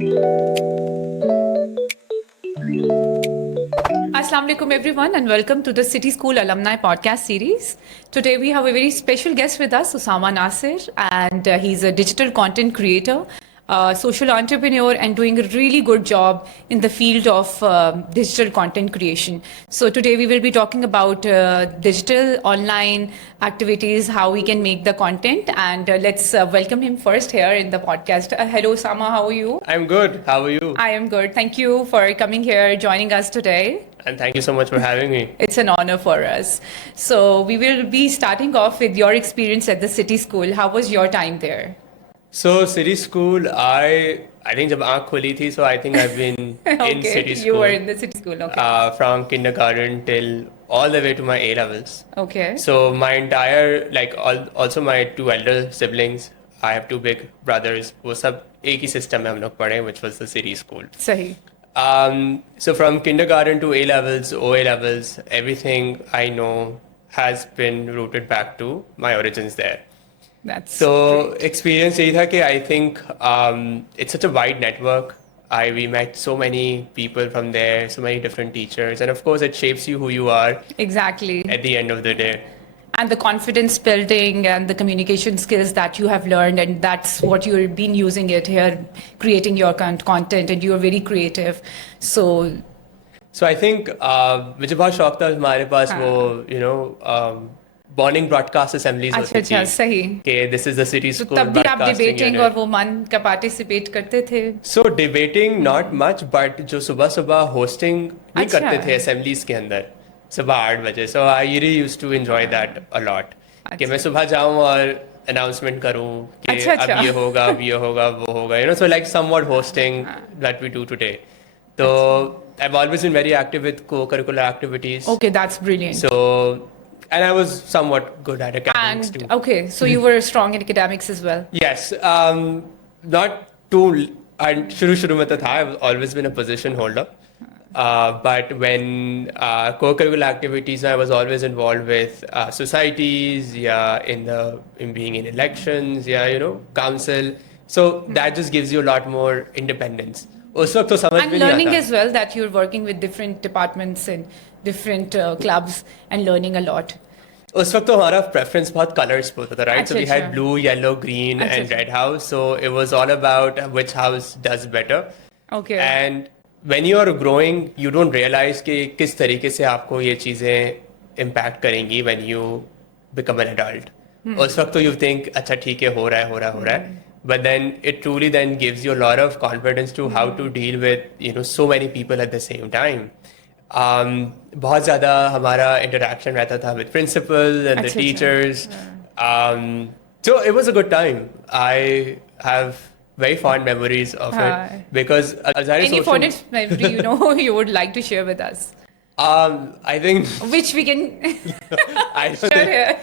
Assalamu alaikum everyone and welcome to the City School Alumni Podcast Series. Today we have a very special guest with us, Usama Nasir, and he's a digital content creator, social entrepreneur and doing a really good job in the field of digital content creation. So today we will be talking about digital online activities, how we can make the content, and let's welcome him first here in the podcast. Hello Usama, how are you? I'm good. How are you? I am good. Thank you for coming here, joining us today. And thank you so much for having me. It's an honor for us. So we will be starting off with your experience at the City School. How was your time there? So City School, I think जब आँख खुली थी, so I think I've been in City School. You were in the City School, okay. From kindergarten till all the way to my A levels. Okay. So my entire, also my two elder siblings, I have two big brothers, वो सब एक ही system में हम लोग पढ़े, which was the City School. Sahi. So from kindergarten to A levels, OA levels, everything I know has been rooted back to my origins there. That's So great. experience यही था कि I think it's such a wide network. We met so many people from there, so many different teachers, and of course it shapes you who you are Exactly. at the end of the day. And the confidence building and the communication skills that you have learned, and that's what you've been using it here, creating your content, and you're very creative. So I think मुझे बहुत शौक था हमारे पास वो morning broadcast assemblies होती अच्छा थी सही. कि this is the City तो School तब भी आप broadcasting डिबेटिंग unit. और वो मन का पार्टिसिपेट करते थे? So debating not much, but जो सुबह सुबह hosting भी अच्छा. करते थे assemblies के अंदर सुबह 8 बजे. So I really used to enjoy that a lot. कि मैं सुबह जाऊँ और announcement करूँ कि अच्छा. अब ये होगा, वो होगा. So like somewhat hosting that we do today. So I've always been very active with co-curricular activities. Okay, that's brilliant. So, and I was somewhat good at academics And too. okay, so you were strong in academics as well. Yes, not too. And शुरू में तो था. I've always been a position holder. But when co-curricular activities, I was always involved with societies, in being in elections, council. So that just gives you a lot more independence. उस वक्त तो समझ And भी नहीं learning आता. as well, that you're working with different departments and different clubs and learning a lot. उस वक्त तो हमारा preference बहुत colors पे होता था, right? So we had अच्छा. blue, yellow, green, and अच्छा. red house. So it was all about which house does better. Okay. And when you are growing, you don't realize कि किस तरीके से आपको ये चीजें impact करेंगी when you become an adult. उस वक्त तो you think अच्छा ठीक है हो रहा है. But then it truly then gives you a lot of confidence to how to deal with so many people at the same time. बहुत ज़्यादा हमारा interaction रहता था with principal and the अच्छा. teachers. So it was a good time. I have very fond memories of it because Any fondest memory you would like to share with us? I think Which we can I don't share think here.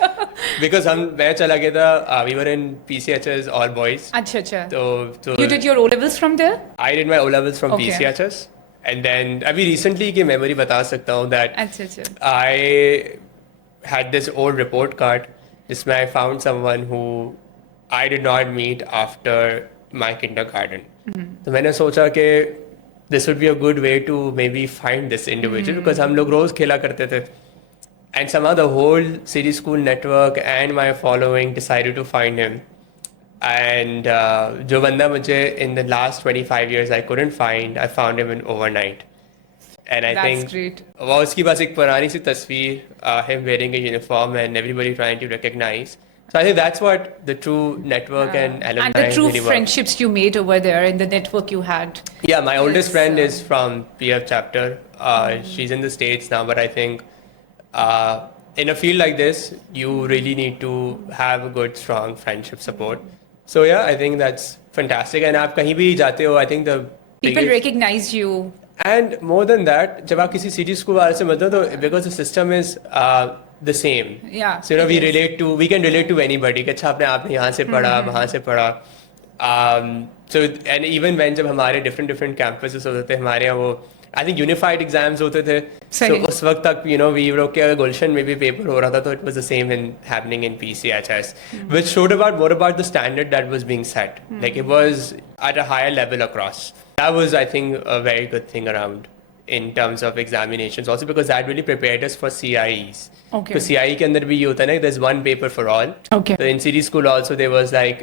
because मैं चला गया था. We were in PCHS all boys. अच्छा. So You did your O levels from there? I did my O levels from Okay. PCHS, and then अभी recently की memory बता सकता हूँ that अच्छा. I had this old report card जिसमें I found someone who I did not meet after my kindergarten. तो मैंने सोचा कि this would be a good way to maybe find this individual because हम लोग रोज खेला करते थे. And somehow the whole City School network and my following decided to find him. And जो बंदा मुझे in the last 25 years I couldn't find, I found him in overnight. And I That's think great. वो उसकी बस एक पुरानी सी तस्वीर, him wearing a uniform and everybody trying to recognize. So I think that's what the true network and alumni And the true really work. friendships you made over there and the network you had. Yeah, my oldest Yes, friend is from PF chapter. She's in the States now, but I think in a field like this, you really need to have a good, strong friendship support. So yeah, I think that's fantastic. And आप कहीं भी जाते हो, I think the People biggest- recognize you. And more than that, जब आप किसी city school वाले से मिलते हो, तो because the system is the same. Yeah, So it we can relate to anybody. कि अच्छा आपने यहाँ से पढ़ा, वहाँ से पढ़ा. So and even when जब हमारे different campuses होते थे, हमारे यहाँ वो I think unified exams होते थे. So सही. उस वक्त तक we were okay. गुलशन में भी paper हो रहा था, तो it was the same happening in PCHS, which showed more about the standard that was being set. Like it was at a higher level across. That was, I think, a very good thing around in terms of examinations. Also because that really prepared us for CIEs. Okay. तो CIE के अंदर भी ये होता है ना, there's one paper for all. Okay. So in city school also there was like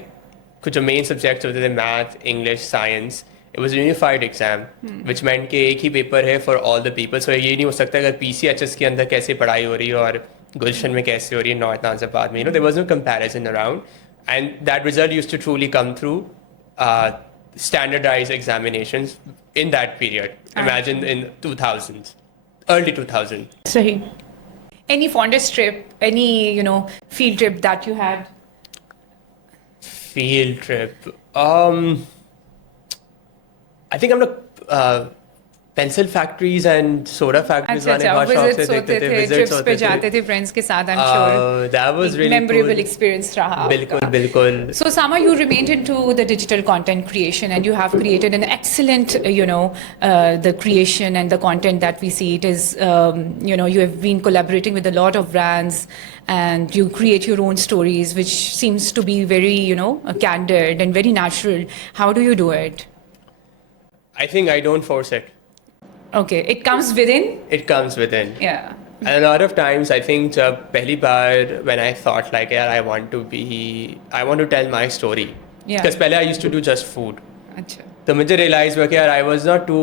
कुछ जो main subjects होते थे, math, English, science. It was a unified exam, which meant कि एक ही paper है for all the people. So ये नहीं हो सकता अगर PCHS के अंदर कैसे पढ़ाई हो रही है और गुलशन में कैसे हो रही है नॉर्थ नाज़िबाद में. There was no comparison around, and that result used to truly come through standardized examinations in that period. Imagine in 2000s, early 2000s. Sahi. Any fondest trip, any field trip that you had? Field trip. I think I'm not. Pencil factories and soda factories वाले बहुत शौक से देखते थे, visits होते थे, जाते थे फ्रेंड्स के साथ. I am sure that was really memorable experience रहा. बिल्कुल. So Sama, you remained into the digital content creation, and you have created an excellent, the creation and the content that we see. It is, you have been collaborating with a lot of brands, and you create your own stories, which seems to be very, candid and very natural. How do you do it? I think I don't force it. Okay, it comes within? It comes within. Yeah. And a lot of times I think जब पहली बार when I thought like यार I want to tell my story. Yeah. Because पहले I used to do just food. अच्छा. तो मुझे realize हुआ कि यार I was not to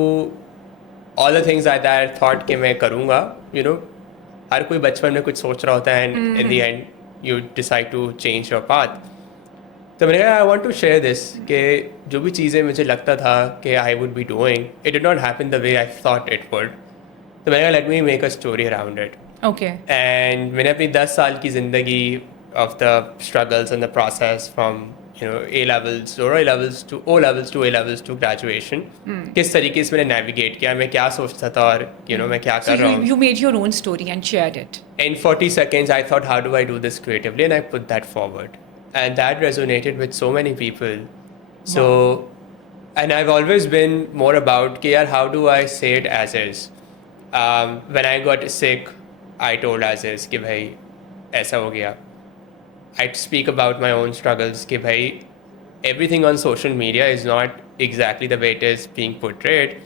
all the things that I thought कि मैं करूँगा. हर कोई बचपन में कुछ सोच रहा होता है and in the end you decide to change your path. तो मैंने कहा I want to share this कि जो भी चीज़ें मुझे लगता था कि I would be doing it did not happen the way I thought it would. तो मैंने कहा let me make a story around it. Okay. And मैंने अपनी 10 साल की ज़िंदगी of the struggles and the process from A levels or A levels to O levels to A levels to graduation किस तरीके से मैंने navigate किया, मैं क्या सोचता था और मैं क्या कर रहा हूँ. You made your own story and shared it. In 40 seconds I thought how do I do this creatively, and I put that forward. And that resonated with so many people. So, and I've always been more about how do I say it as is. When I got sick, I told as is कि भाई ऐसा हो गया. I'd speak about my own struggles कि भाई everything on social media is not exactly the way it is being portrayed.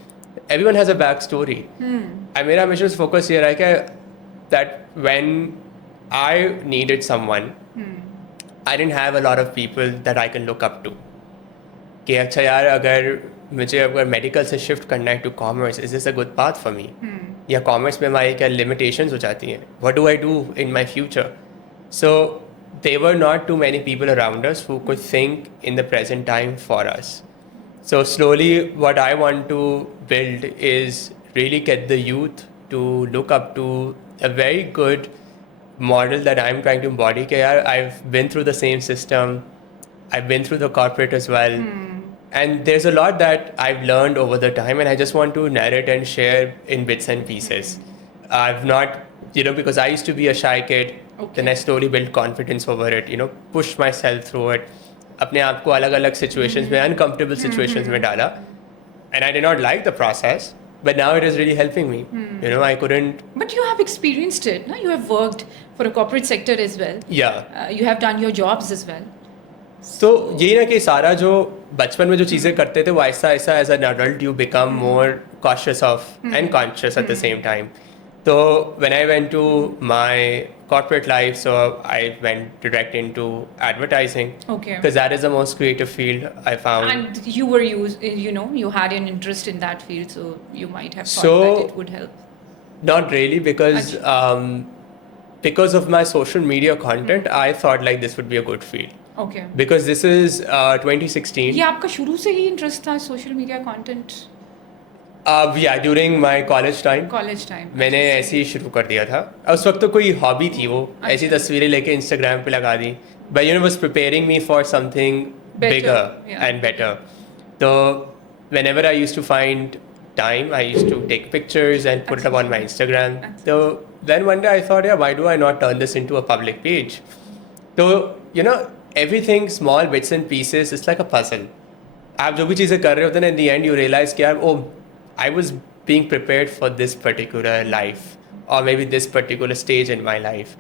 Everyone has a backstory. And मेरा हमेशा focus ये रहा है कि that when I needed someone, I didn't have a lot of people that I can look up to. कि अच्छा यार अगर मेडिकल से शिफ्ट करना है to commerce, is this a good path for me, या कॉमर्स में हमारी क्या लिमिटेशंस हो जाती हैं, what do I do in my future. So there were not too many people around us who could think in the present time for us. So slowly what I want to build is really get the youth to look up to a very good model that I'm trying to embody. I've been through the same system, I've been through the corporate as well, and there's a lot that I've learned over the time, and I just want to narrate and share in bits and pieces. I've not, because I used to be a shy kid. Then I slowly built confidence over it, pushed myself through it. अपने आप को अलग अलग situations में, uncomfortable situations में डाला, and I did not like the process, but now it is really helping me. I couldn't. But you have experienced it, no? You have worked for a corporate sector as well. Yeah. You have done your jobs as well. So यही ना कि सारा जो बचपन में जो चीज़ें करते थे वो ऐसा ऐसा as an adult you become more cautious of and conscious at the same time. So when I went to my corporate life, so I went direct into advertising. Okay. Because that is the most creative field I found. And you were you had an interest in that field, so you might have thought that it would help. Not really, because of my social media content, I thought like this would be a good field. Okay. Because this is 2016. ये आपका शुरू से ही interest था social media content? Yeah, during my college time. College time. मैंने ऐसे ही शुरू कर दिया था. उस वक्त तो कोई हॉबी थी वो, ऐसी तस्वीरें लेके इंस्टाग्राम पे लगा दी. But was preparing me for something bigger and better. So whenever I used to find time, I used to take pictures and put it up on my Instagram. So then one day I thought, why do I not turn this into a public page? So everything, small bits and pieces, it's like a puzzle. आप जो भी चीज़ें कर रहे होते हैं, in the end you realize कि यार I was being prepared for this particular life, or maybe this particular stage in my life.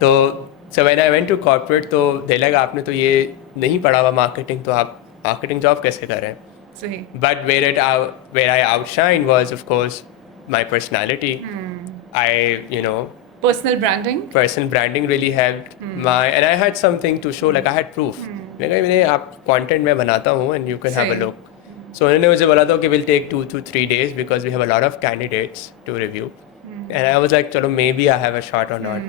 So when I went to corporate, तो they like आपने तो ये नहीं पढ़ा हुआ marketing, तो आप marketing job कैसे कर रहे हैं? सही. But where I outshined was, of course, my personality. I, Personal branding. personal branding really helped and I had something to show, like I had proof. मैंने आप content मैं बनाता हूँ and you can have a सही. look. So उन्होंने मुझे बोला था कि we'll take 2 to 3 days because we have a lot of candidates to review. And I was like, चलो maybe I have a shot or not.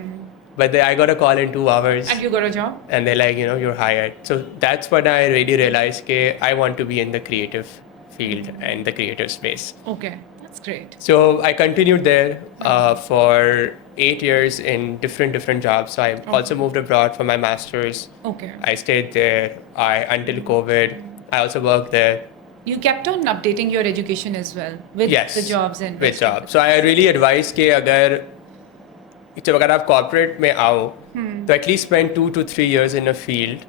But I got a call in 2 hours. And you got a job. And they're like, you're hired. So that's when I really realized that I want to be in the creative field and the creative space. Okay, that's great. So I continued there for 8 years in different jobs. So I also moved abroad for my master's. Okay. I stayed there until COVID. I also worked there. You kept on updating your education as well with Yes, the jobs and with jobs. So I really advise कि अगर आप corporate में आओ तो at least spend 2 to 3 years in a field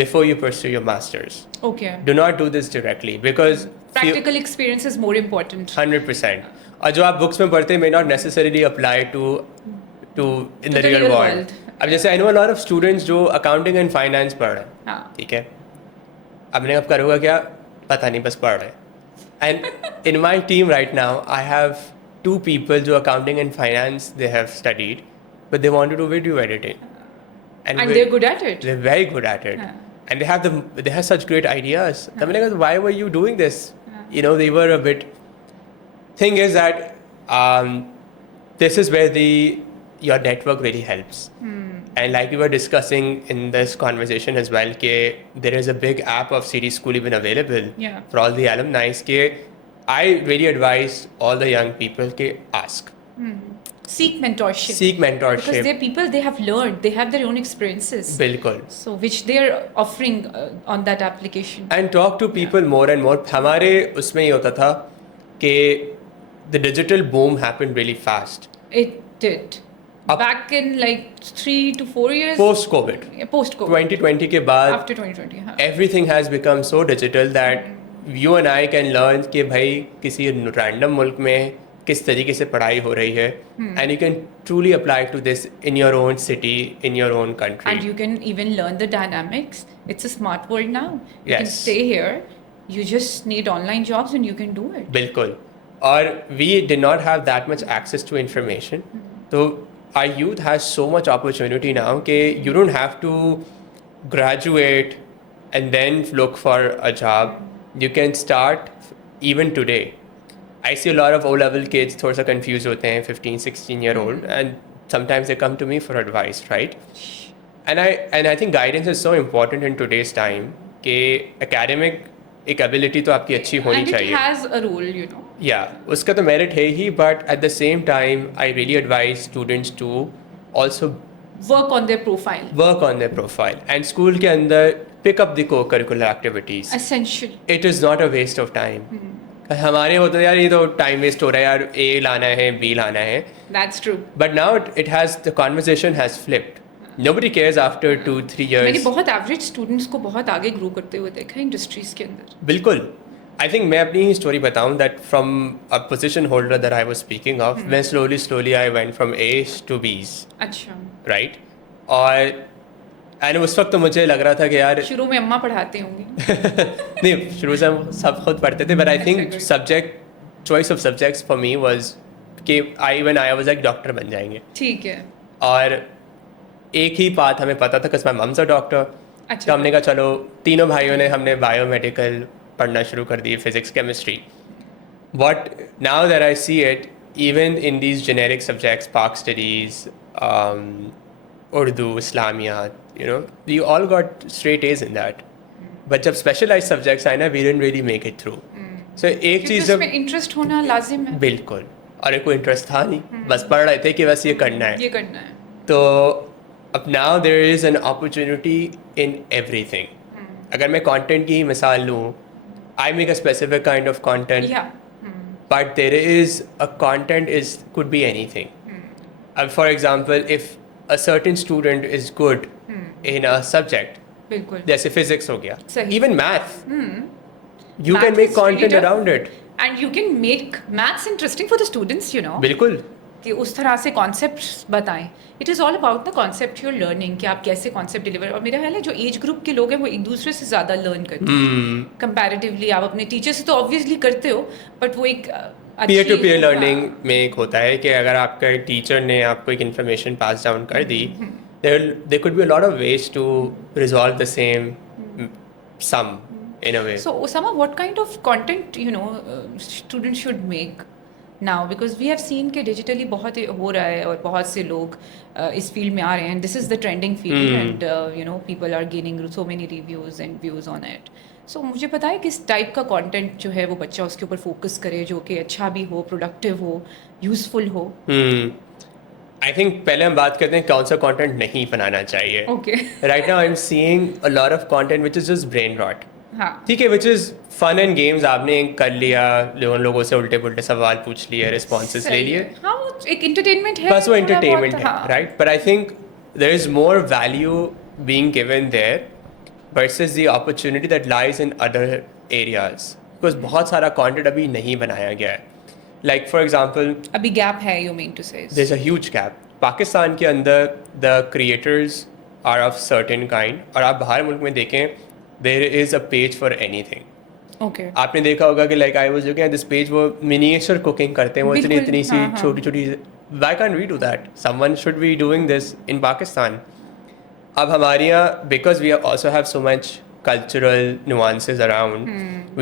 before you pursue your masters. Okay. Do not do this directly because Practical experience is more important. 100%. और जो आप books में पढ़ते may not necessarily apply to in the real world. अब जैसे I know a lot of students जो accounting and finance पढ़ रहे हैं, हाँ. ठीक है? अब मैं अब करूँगा क्या? पता नहीं, बस पढ़ रहे हैं. And in my team right now, I have 2 people जो accounting and finance they have studied, but they want to do video editing. And they're good at it. They're very good at it. Yeah. And they have such great ideas. I mean, why were you doing this? They were a bit. Thing is that this is where your network really helps. And like we were discussing in this conversation as well, there is a big app of City School even available for all the alumni. I really advise all the young people ask. Seek mentorship. Seek mentorship. Because they're people, they have learned, they have their own experiences. बिल्कुल. So which they're offering on that application. And talk to people more and more. हमारे उसमें ये होता था कि the digital boom happened really fast. It did. Back in like 3 to 4 years. Post-COVID. Post-COVID. 2020 के बाद. After 2020. हाँ. Everything has become so digital that you and I can learn कि भाई किसी random मुल्क में किस तरीके से पढ़ाई हो रही है. And you can truly apply to this in your own city, in your own country. And you can even learn the dynamics. It's a smart world now. You can Yes. stay here. You just need online jobs and you can do it. बिल्कुल. और we did not have that much access to information. So our youth has so much opportunity now कि you don't have to graduate and then look for a job. You can start even today. I see a lot of O-level kids थोड़ा सा confused होते हैं 15, 16-year-old and sometimes they come to me for advice, right? And I think guidance is so important in today's time कि academic एक ability तो आपकी अच्छी होनी And it चाहिए. has a role, you know. Yeah, उसका तो merit है ही, but at the same time, I really advise students to also Work on their profile. work on their profile. And school के अंदर pick up the co-curricular activities. Essential. It is not a waste of time. हमारे होते यार ये तो time waste हो रहा है यार, A लाना है, B लाना है. That's true. But now the conversation has flipped. Nobody cares after 2-3 years. मैंने बहुत एवरेज स्टूडेंट्स को बहुत आगे ग्रो करते हुए देखा है इंडस्ट्रीज के अंदर. बिल्कुल. I think मैं अपनी ही स्टोरी बताऊं that from a position holder that I was speaking of, मैं slowly I went from A's to B's. अच्छा. Right? और and उस वक्त तो मुझे लग रहा था कि यार शुरू में अम्मा पढ़ाते होंगे. नहीं, शुरू से हम सब खुद पढ़ते थे, but I think choice of subjects for me was कि when I was like doctor बन जाएंगे. ठीक है. और एक ही बात हमें पता था कि my mom's a doctor. अच्छा. तो हमने कहा चलो तीनों भाइयों ने हमने बायोमेडिकल पढ़ना शुरू कर दी, physics chemistry. But now that I see it, even in these generic subjects, Pak studies, Urdu, Islamiyat, we all got straight A's in that. But जब specialized subjects आए ना, we didn't really make it through. So एक चीज़ जब इसमें interest होना लाजिम है. बिल्कुल, और कोई इंटरेस्ट था नहीं, बस पढ़ रहे थे कि बस ये करना है. ये करना है. तो अब now there is an opportunity in everything. अगर मैं content की ही मिसाल लूँ, I make a specific kind of content. Yeah. But there is a content could be anything. For example, if a certain student is good in a subject, बिल्कुल. जैसे physics हो गया, सही. even math, you Math can make is pretty content tough. around it. And you can make maths interesting for the students, you know. बिल्कुल. कि उस तरह से कॉन्सेप्ट बताएं. It is all about the concept your learning कि आप कैसे concept deliver. और मेरा ख्याल है जो एज ग्रुप के लोग हैं वो एक दूसरे से ज़्यादा लर्न करते हैं कंपैरेटिवली. आप अपने टीचर से तो ऑब्वियसली करते हो बट वो एक पीयर टू पीयर लर्निंग में एक होता है कि अगर आपका टीचर ने आपको एक इन्फॉर्मेशन पास डाउन कर दी, there could be a lot of ways to resolve the same sum in a way. So Osama, what kind of content students should make now? Because we have seen कि digitally बहुत हो रहा है और बहुत से लोग इस फील्ड में आ रहे हैं. This is the trending field and people are gaining so many reviews and views on it. So मुझे पता है किस टाइप का कंटेंट जो है वो बच्चा उसके ऊपर फोकस करे जो कि अच्छा भी हो, प्रोडक्टिव हो, यूजफुल हो. आई थिंक पहले हम बात करते हैं कौन सा कंटेंट नहीं बनाना चाहिए. Okay. Right now I am seeing a lot of content which is just brain rot. हाँ. ठीक है, which is fun and games. आपने कर लिया, लोगों से उल्टे पुल्टे सवाल पूछ लिए, रिस्पॉन्सेस ले लिए. हाँ, वो एक एंटरटेनमेंट है. बस वो एंटरटेनमेंट है, हाँ. Right. But I think there is more value being given there versus the opportunity that lies in other areas. Because बहुत सारा content अभी नहीं बनाया गया है. Like for example, अभी gap है, you mean to say? there's a huge gap. Pakistan के अंदर the creators are of certain kind, और आप बाहर मुल्क में देखें there is a page for anything. Okay. आपने देखा होगा कि like I was looking at this page, वो miniature cooking करते हैं, वो इतनी सी छोटी. Why can't we do that? Someone should be doing this in Pakistan. अब हमारे यहाँ because we also have so much cultural nuances around,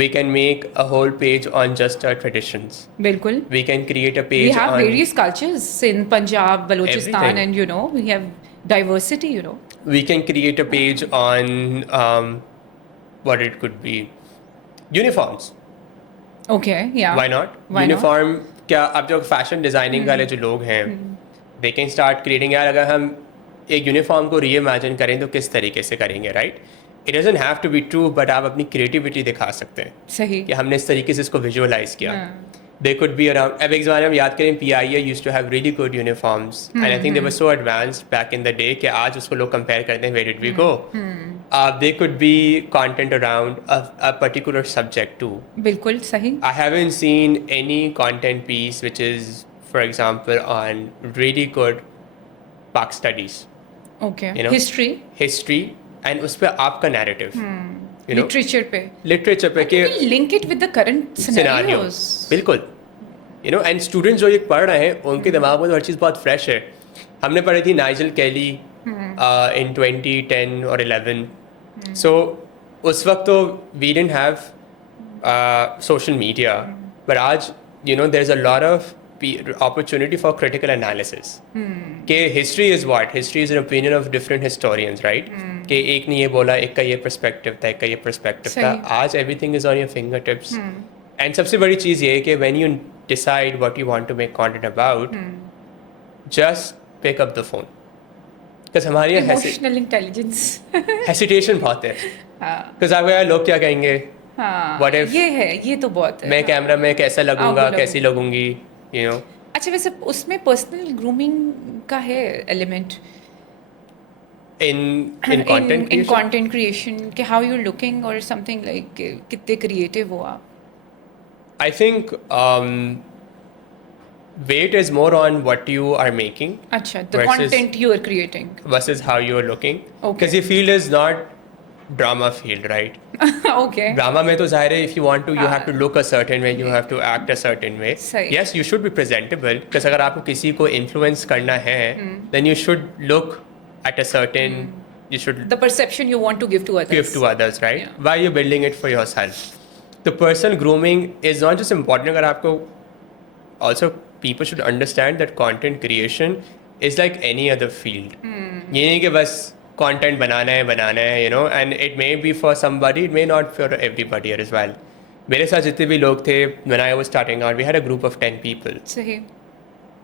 we can make a whole page on just our traditions. बिल्कुल. We can create a page we have on various cultures in Punjab, Balochistan, everything. and we have diversity. We can create a page on what it could be, uniforms. Okay, yeah. Why not? Why Uniform क्या अब जो fashion designing वाले जो लोग हैं, they can start creating. यार अगर हम एक यूनिफॉर्म को री-इमेजिन करें तो किस तरीके से करेंगे, right? It doesn't have to be true, but आप अपनी क्रिएटिविटी दिखा सकते हैं. सही. कि हमने इस तरीके से इसको विजुअलाइज किया. They could be around. अब एक ज़माने में याद करें PIA used to have really good uniforms and I think they were so advanced back in the day कि आज उसको लोग कंपेयर करते हैं, where did we go. They could be content around a particular subject too. बिल्कुल सही. I haven't seen any content piece which is for example on really good Pak studies. Okay. History and उस पे आपका narrative, literature पे कि link it with the current scenarios. बिल्कुल. and students जो ये पढ़ रहे हैं उनके दिमाग में तो हर चीज़ बहुत fresh है. हमने पढ़ी थी Nigel Kelly in 2010 or 11. So उस वक्त तो we didn't have social media, but आज there's a lot of opportunity for critical analysis. कि history is what? History is an opinion of different historians, right? कि एक ने ये बोला, एक का ये perspective था, एक का ये perspective था. आज everything is on your fingertips. And सबसे बड़ी चीज़ ये है कि when you decide what you want to make content about, just pick up the phone. Because हमारी emotional intelligence hesitation बहुत है. Because आपको यार लोग क्या कहेंगे? What if ये है, ये तो बहुत है. मैं कैमरा में कैसा लगूंगा, कैसी लगूंगी, अच्छा वैसे उसमें पर्सनल ग्रूमिंग का है एलिमेंट in content creation कि how you're looking or something like कितने creative हो आप. I think weight is more on what you are making. अच्छा, the content you are creating versus how you are looking. Okay. Because your field is not drama field, right? Okay. Drama में तो ज़ाहिर है if you want to, you have to look a certain way, you have to act a certain way. सही. Yes, you should be presentable. Because अगर आपको किसी को influence करना है, then you should look at a certain, you should the perception you want to give to others. Right? Yeah. Why are you building it for yourself? The personal grooming is not just important. अगर आपको also people should understand that content creation is like any other field. ये नहीं कि बस content बनाना है, and it may be for somebody, it may not for everybody as well. मेरे साथ जितने भी लोग थे, when I was starting out, we had a group of 10 people. सही.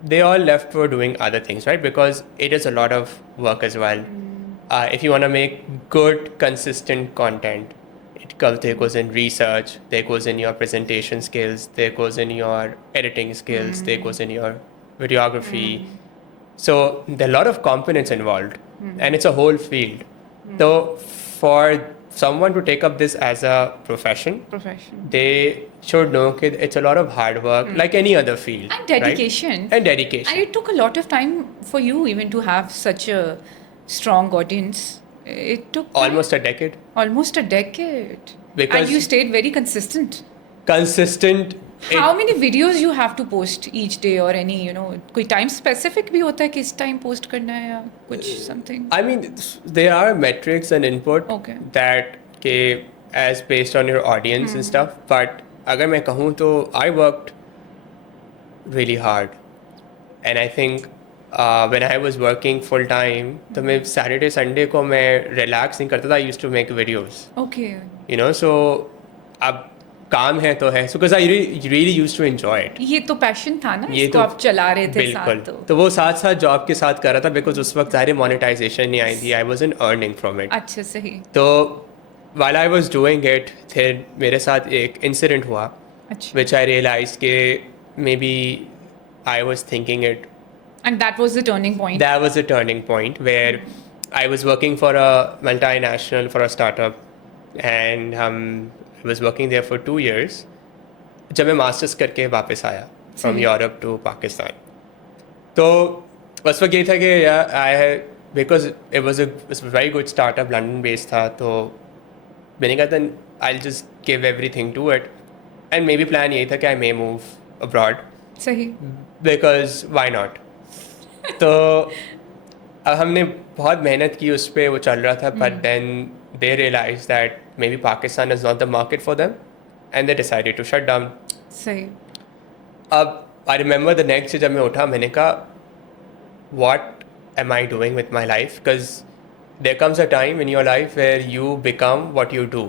They all left for doing other things, right? Because it is a lot of work as well. If you want to make good, consistent content, there goes in research, there goes in your presentation skills, there goes in your editing skills, there goes in your videography. So there are a lot of components involved, and it's a whole field. So for someone to take up this as a profession, they should know that it's a lot of hard work, like any other field. And dedication. Right? And dedication. And it took a lot of time for you even to have such a strong audience. It took time. Almost a decade. Almost a decade. Because and you stayed very consistent. Consistent. How many videos you have to post each day or any, कोई time specific भी होता है किस time post करना है या कुछ something? I mean, there are metrics and input Okay. that as based on your audience and stuff. But अगर मैं कहूँ तो I worked really hard, and I think when I was working full time, तो मैं Saturday Sunday को मैं relax नहीं करता था. I used to make videos. Okay. So अब काम है तो है. So because I really used to enjoy it. ये तो पैशन था ना, ये इसको तो आप चला रहे थे साथ बिल्कुल. तो वो साथ साथ जॉब के साथ कर रहा था because उस वक्त सारी monetization नहीं आई थी. I wasn't earning from it. अच्छा सही. तो while I was doing it, फिर मेरे साथ एक incident हुआ, अच्छा. which I realized कि maybe I was thinking it. And that was the turning point. That was a turning point where I was working for a multinational, for a startup, and I was working there for 2 years. जब मैं masters करके वापस आया from Europe to Pakistan, तो उस वक्त ये था कि because it was a very good startup, London based था, तो मैंने कहा था I'll just give everything to it, and maybe plan यही था कि I may move abroad. सही. Because why not? तो अब हमने बहुत मेहनत की उस पर, वो चल रहा था, but then they realized that maybe Pakistan is not the market for them, and they decided to shut down. सही. अब I remember the next day जब मैं उठा, मैंने कहा what am I doing with my life? Because there comes a time in your life where you become what you do.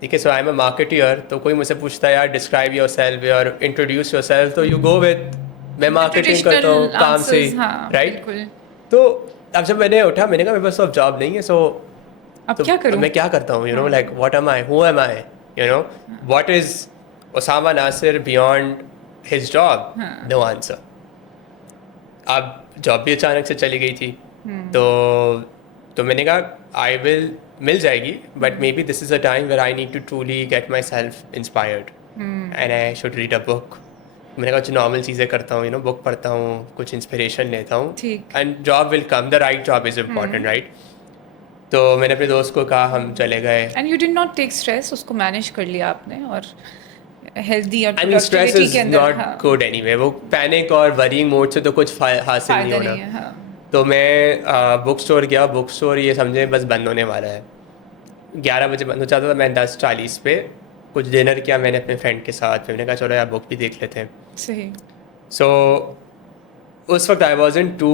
ठीक है, so I'm a marketer, तो कोई मुझसे पूछता है यार describe yourself or introduce yourself, तो you go with मैं marketing करता हूँ काम से, right? तो अब जब मैंने उठा, मैंने कहा मेरे पास तो अब जॉब नहीं है, so अब क्या करूँ? मैं क्या करता हूँ, like what am I, who am I, what is Osama Nasir beyond his job? No answer. अब जॉब भी अचानक से चली गई थी, तो मैंने कहा I will मिल जाएगी, but maybe this is a time where I need to truly get myself inspired, and I should read a book. मैंने कहा कुछ नॉर्मल चीज़ें करता हूँ, बुक पढ़ता हूँ, कुछ इंस्पिरेशन लेता हूँ, and job will come, the right job is important, right? तो मैंने अपने दोस्त को कहा हम चले गए. And you did not take stress, उसको मैनेज कर लिया आपने, और हेल्दी और प्रोडक्टिविटी के अंदर नॉट गुड एनीवे. वो पैनिक और वरीइंग मोड से तो कुछ हासिल नहीं होना. तो मैं बुक स्टोर गया. बुक स्टोर ये समझे बस बंद होने वाला है, 11 बजे बंद हो जाता था. मैं 10:40 पे कुछ डिनर किया मैंने अपने फ्रेंड के साथ. मैंने कहा चलो यार बुक भी देख लेते हैं. सही. सो उस वक्त I wasn't too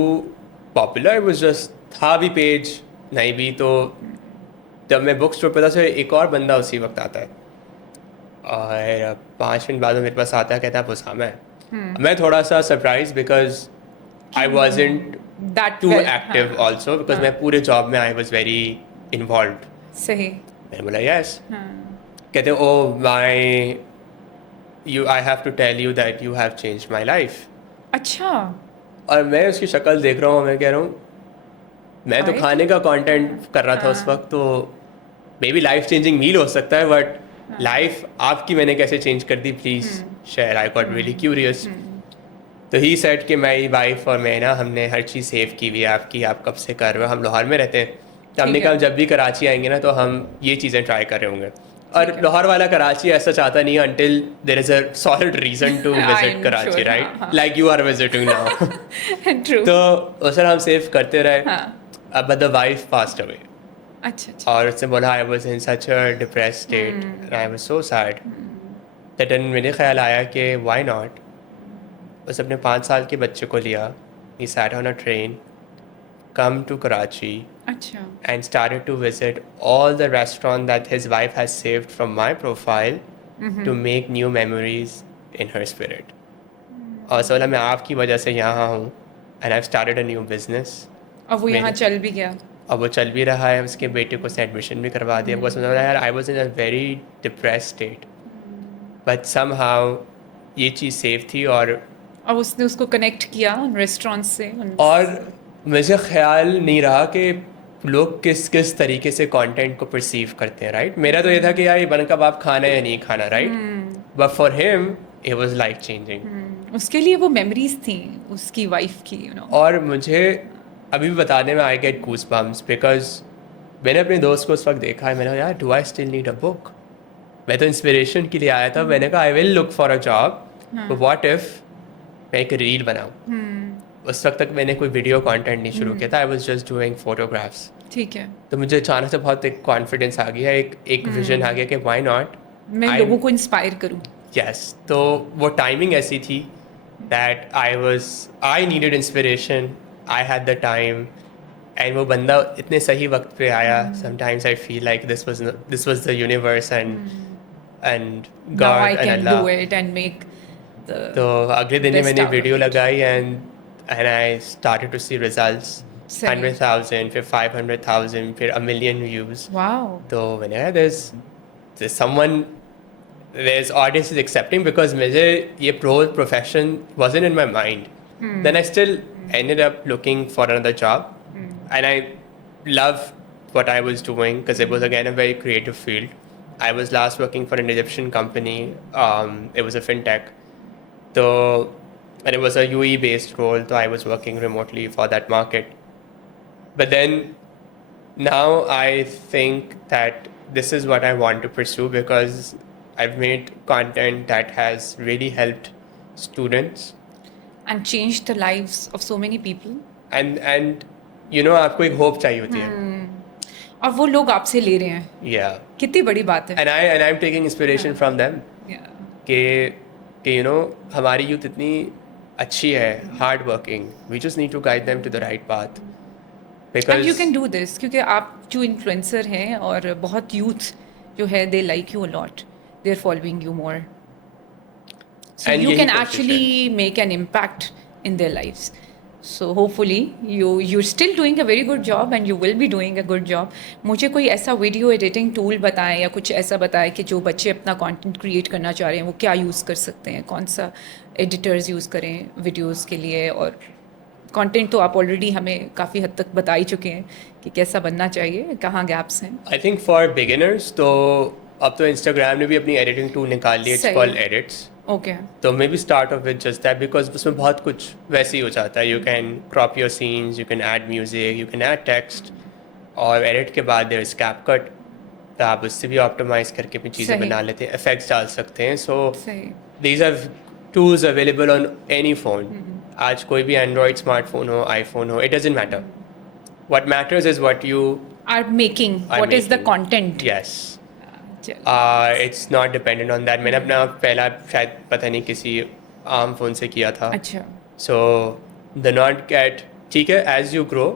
popular, it was just था भी पेज नहीं भी. तो जब मैं बुक स्टोर पे था, तो एक और बंदा उसी वक्त आता है, और 5 मिनट बाद मेरे पास आता है, कहता है उसामा है. मैं थोड़ा सा surprise because I wasn't too active also, because मैं पूरे जॉब में आई वॉज वेरी इन्वॉल्व. सही. मैंने बोला यस. कहते oh my I have to tell you that you have changed my life. अच्छा. और मैं उसकी शक्ल देख रहा हूँ, मैं कह रहा हूँ मैं तो खाने का कंटेंट कर रहा था उस वक्त, तो मे बी लाइफ चेंजिंग मील हो सकता है, बट लाइफ आपकी मैंने कैसे चेंज कर दी, please share. I got really curious. तो ही सेड कि मेरी वाइफ और मैं ना, हमने हर चीज़ सेव की हुई है आपकी, आप कब से कर रहे हो, हम लाहौर में रहते हैं. तो हमने कहा जब भी कराची आएंगे ना, तो हम ये चीज़ें ट्राई कर रहे होंगे. और लाहौर वाला कराची ऐसा चाहता नहीं है until there is a solid reason to visit Karachi, right? Like you are visiting now. True. तो उस हम सेव करते रहे. अब the wife passed away. अच्छा. और उसने बोला I was in such a depressed state and I was so sad. that then मेरे ख्याल आया कि why not? उसने अपने 5 साल के बच्चे को लिया. He sat on a train, come to Karachi. अच्छा. And started to visit all the restaurants that his wife has saved from my profile to make new memories in her spirit. और so मैं आपकी वजह से यहाँ हूँ, and I've started a new business. अब वो यहाँ चल भी गया. अब वो चल भी रहा है. उसके बेटे को एडमिशन भी करवा दिया. वो समझ रहा है यार I was in a very depressed state, but somehow ये चीज़ सेफ थी. और अब उसने उसको कनेक्ट किया उन रेस्टोरेंट से. और मुझे ख्याल नहीं रहा कि लोग किस तरीके से कंटेंट को परसीव करते हैं, राइट? मेरा तो ये था कि यार ये बन कबाब खाना है या नहीं खाना, right? but for him it was life changing. उसके लिए वो मेमोरीज थी उसकी वाइफ की, you know. और मुझे अभी भी बताने में I get goose bumps because मैंने अपने दोस्त को उस वक्त देखा है, मैंने कहा यार do I still need a book. मैं तो इंस्पिरेशन के लिए आया था, मैंने कहा I will look for a job, but what if मैं एक रील बनाऊं. उस वक्त तक मैंने कोई वीडियो कंटेंट नहीं शुरू किया था, I was just doing photographs. ठीक है. तो मुझे अचानक से बहुत एक कॉन्फिडेंस आ गया, एक विजन आ गया कि व्हाई नॉट मैं लोगों को इंस्पायर करूं. यस. तो वो टाइमिंग ऐसी थी that I needed inspiration, I had the time, and वो बंदा इतने सही वक्त पे आया. Sometimes I feel like this was the universe and Now I God and can Allah. do it and make the तो अगले दिन ही best मैंने out of वीडियो it. लगाई and I started to see results. सही. 100,000, फिर 500,000, फिर 1 million व्यूज. wow. तो मैंने कहा there's someone, there's audience is accepting because मुझे ये profession wasn't in my mind. Then I still ended up looking for another job, and I loved what I was doing because it was again a very creative field. I was last working for an Egyptian company. It was a fintech. So, and it was a UE based role, so I was working remotely for that market. But then now I think that this is what I want to pursue because I've made content that has really helped students. And change the lives of so many people. And you know, आपको एक hope चाहिए होती है. और वो लोग आपसे ले रहे हैं. Yeah. कितनी बड़ी बात है. And I'm taking inspiration from them. Yeah. कि you know, हमारी यूथ इतनी अच्छी है, hard working. We just need to guide them to the right path. Because And you can do this क्योंकि आप जो इन्फ्लुएंसर हैं और बहुत यूथ जो है they like you a lot. They're following you more. So And you यही can कोशिश actually make an impact in their lives. So hopefully you're still doing a very good job and you will be doing a good job. मुझे कोई ऐसा video editing tool बताएं या कुछ ऐसा बताएं कि जो बच्चे अपना कंटेंट क्रिएट करना चाह रहे हैं वो क्या यूज़ कर सकते हैं, कौन सा एडिटर्स यूज़ करें वीडियोस के लिए. और कंटेंट तो आप ऑलरेडी हमें काफ़ी हद तक बता ही चुके हैं कि कैसा बनना चाहिए, कहाँ गैप्स हैं. I think for beginners, तो अब तो Instagram ने भी अपनी editing tool निकाल ली. It's सही. called Edits. ओके. तो may be start of with just that because उसमें बहुत कुछ वैसे ही हो जाता है. You can crop your scenes, you can add music, you can add text, और एडिट के बाद देयर इज कैपकट, तो आप उससे भी ऑप्टिमाइज करके भी चीज़ें सही. बना लेते हैं, इफेक्ट्स डाल सकते हैं. सो सही. These are tools available on any phone. आज कोई भी एंड्रॉयड स्मार्टफोन हो, आईफोन हो, it doesn't matter. What matters is what you are making, what is the content. Yes. It's not dependent on that. मैंने अपना पहला शायद पता नहीं किसी आम फ़ोन से किया था. अच्छा. सो द नॉट गेट, ठीक है, as you grow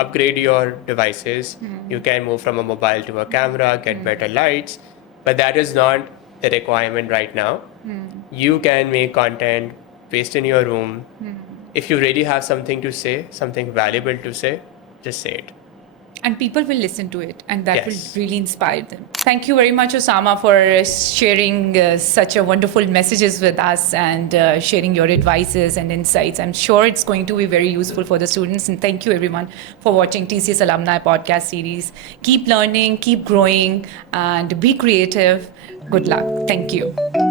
upgrade your devices. You can move from a mobile to a camera, get better lights, but that is not the requirement right now. You can make content based in your room. If you really have something to say, something valuable to say, just say it. And people will listen to it, and that Yes. will really inspire them. Thank you very much, Osama, for sharing such a wonderful messages with us and sharing your advices and insights. I'm sure it's going to be very useful for the students. And thank you, everyone, for watching TCS Alumni Podcast Series. Keep learning, keep growing, and be creative. Good luck. Thank you.